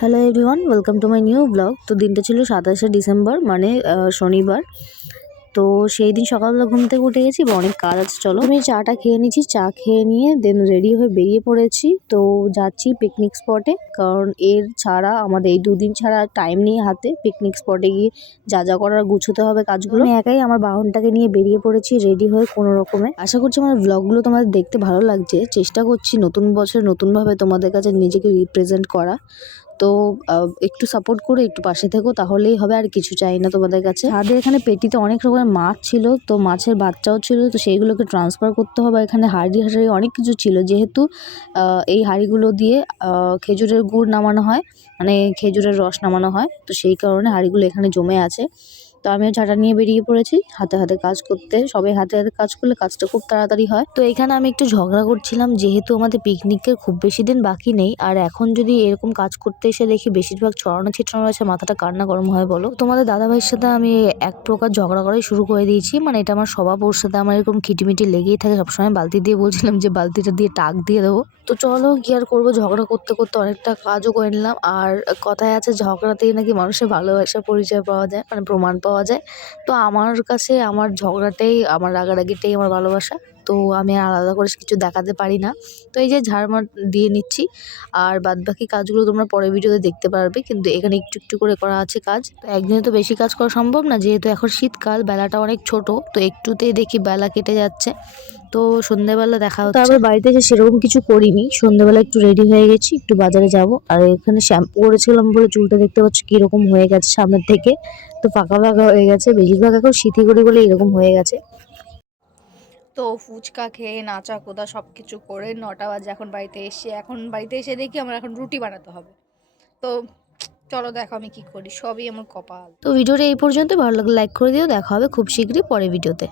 Hello everyone, welcome to my new blog. তো দিনটা ছিল 27শে ডিসেম্বর, মানে শনিবার। তো সেই দিন সকালবেলা ঘুম থেকে উঠে গেছি বা অনেক কাজ আছে। চলো আমি চাটা খেয়ে নিচ্ছি, চা খেয়ে নিয়ে দেন রেডি হয়ে বেরিয়ে পড়েছি। তো যাচ্ছি পিকনিক স্পটে, কারণ এর ছাড়া আমাদের এই দুদিন ছাড়া টাইম নেই হাতে। পিকনিক স্পটে গিয়ে যা যা করার গুছোতে হবে কাজগুলো। আমি একাই আমার বাহনটাকে নিয়ে বেরিয়ে পড়েছি রেডি হয়ে কোনো রকমে। আশা করছি আমার ব্লগগুলো তোমাদের দেখতে ভালো লাগছে। চেষ্টা করছি নতুন বছর নতুনভাবে তোমাদের কাছে নিজেকে রিপ্রেজেন্ট করা। তো একটু সাপোর্ট করে একটু পাশে থেকো, তাহলেই হবে, আর কিছু চাই না তোমাদের কাছে। ছাদে এখানে পেটিতে অনেক রকমের মাছ ছিল, তো মাছের বাচ্চাও ছিল, তো সেইগুলোকে ট্রান্সফার করতে হবে। এখানে হাঁড়ি অনেক কিছু ছিল, যেহেতু এই হাঁড়িগুলো দিয়ে খেজুরের গুড় নামানো হয়, মানে খেজুরের রস নামানো হয়, তো সেই কারণে হাঁড়িগুলো এখানে জমে আছে। তো আমিও ঝাঁটা নিয়ে বেরিয়ে পড়েছি হাতে হাতে কাজ করতে। সবাই হাতে হাতে কাজ করলে কাজটা খুব তাড়াতাড়ি হয়। তো এখানে আমি একটু ঝগড়া করছিলাম, যেহেতু আমাদের পিকনিকের খুব বেশি দিন বাকি নেই, আর এখন যদি এরকম কাজ করতে এসে দেখি বেশিরভাগ ছড়ানো ছিটানো আছে, মাথাটা কার না গরম হয় বলো। তোমাদের দাদাভাইয়ের সাথে আমি এক প্রকার ঝগড়া করাই শুরু করে দিয়েছি, মানে এটা আমার স্বভাব। ওর সাথে আমার এরকম খিটিমিটি লেগেই থাকে সবসময়। বালতি দিয়ে বলছিলাম যে বালতিটা দিয়ে টাক দিয়ে দেবো। তো চলো কি আর করবো, ঝগড়া করতে করতে অনেকটা কাজও করে নিলাম। আর কথায় আছে ঝগড়াতেই নাকি মানুষের ভালোবাসার পরিচয় পাওয়া যায়, মানে প্রমাণ পাওয়া যায়। তো আমার কাছে আমার ঝগড়াটাই, আমার রাগারাগিটাই আমার ভালোবাসা। তো আমি আর আলাদা করে কিছু দেখাতে পারি না। তো এই যে ঝাড়মার দিয়ে নিচ্ছি, আর বাদবাকি কাজগুলো তোমরা পরের ভিডিওতে দেখতে পারবে। কিন্তু এখানে একটু একটু করে করা আছে কাজ। তো একদিনে তো বেশি কাজ করা সম্ভব না, যেহেতু এখন শীতকাল, বেলাটা অনেক ছোট। তো একটুতেই দেখি বেলা কেটে যাচ্ছে। তো সন্ধ্যেবেলা দেখা হচ্ছে। তারপর বাড়িতে এসে সেরকম কিছু করিনি, সন্ধ্যেবেলা একটু রেডি হয়ে গেছি, একটু বাজারে যাব। আর এখানে শ্যাম্পু করেছিলাম বলে চুলটা দেখতে পাচ্ছ কিরকম হয়ে গেছে সামনের থেকে। তো ফাঁকা ফাঁকা হয়ে গেছে, বেশিরভাগ এখন শীতে করি বলে এরকম হয়ে গেছে। তো ফুচকা খেয়ে নাচা কোদা সব কিছু করে 9টা বাজে এখন বাড়িতে এসে দেখি আমার এখন রুটি বানাতে হবে। তো চলো দেখো আমি কি করি, সবই আমার কপাল। তো ভিডিওটা এই পর্যন্ত, ভালো লাগলে লাইক করে দিও। দেখা হবে খুব শীঘ্রই পরের ভিডিওতে।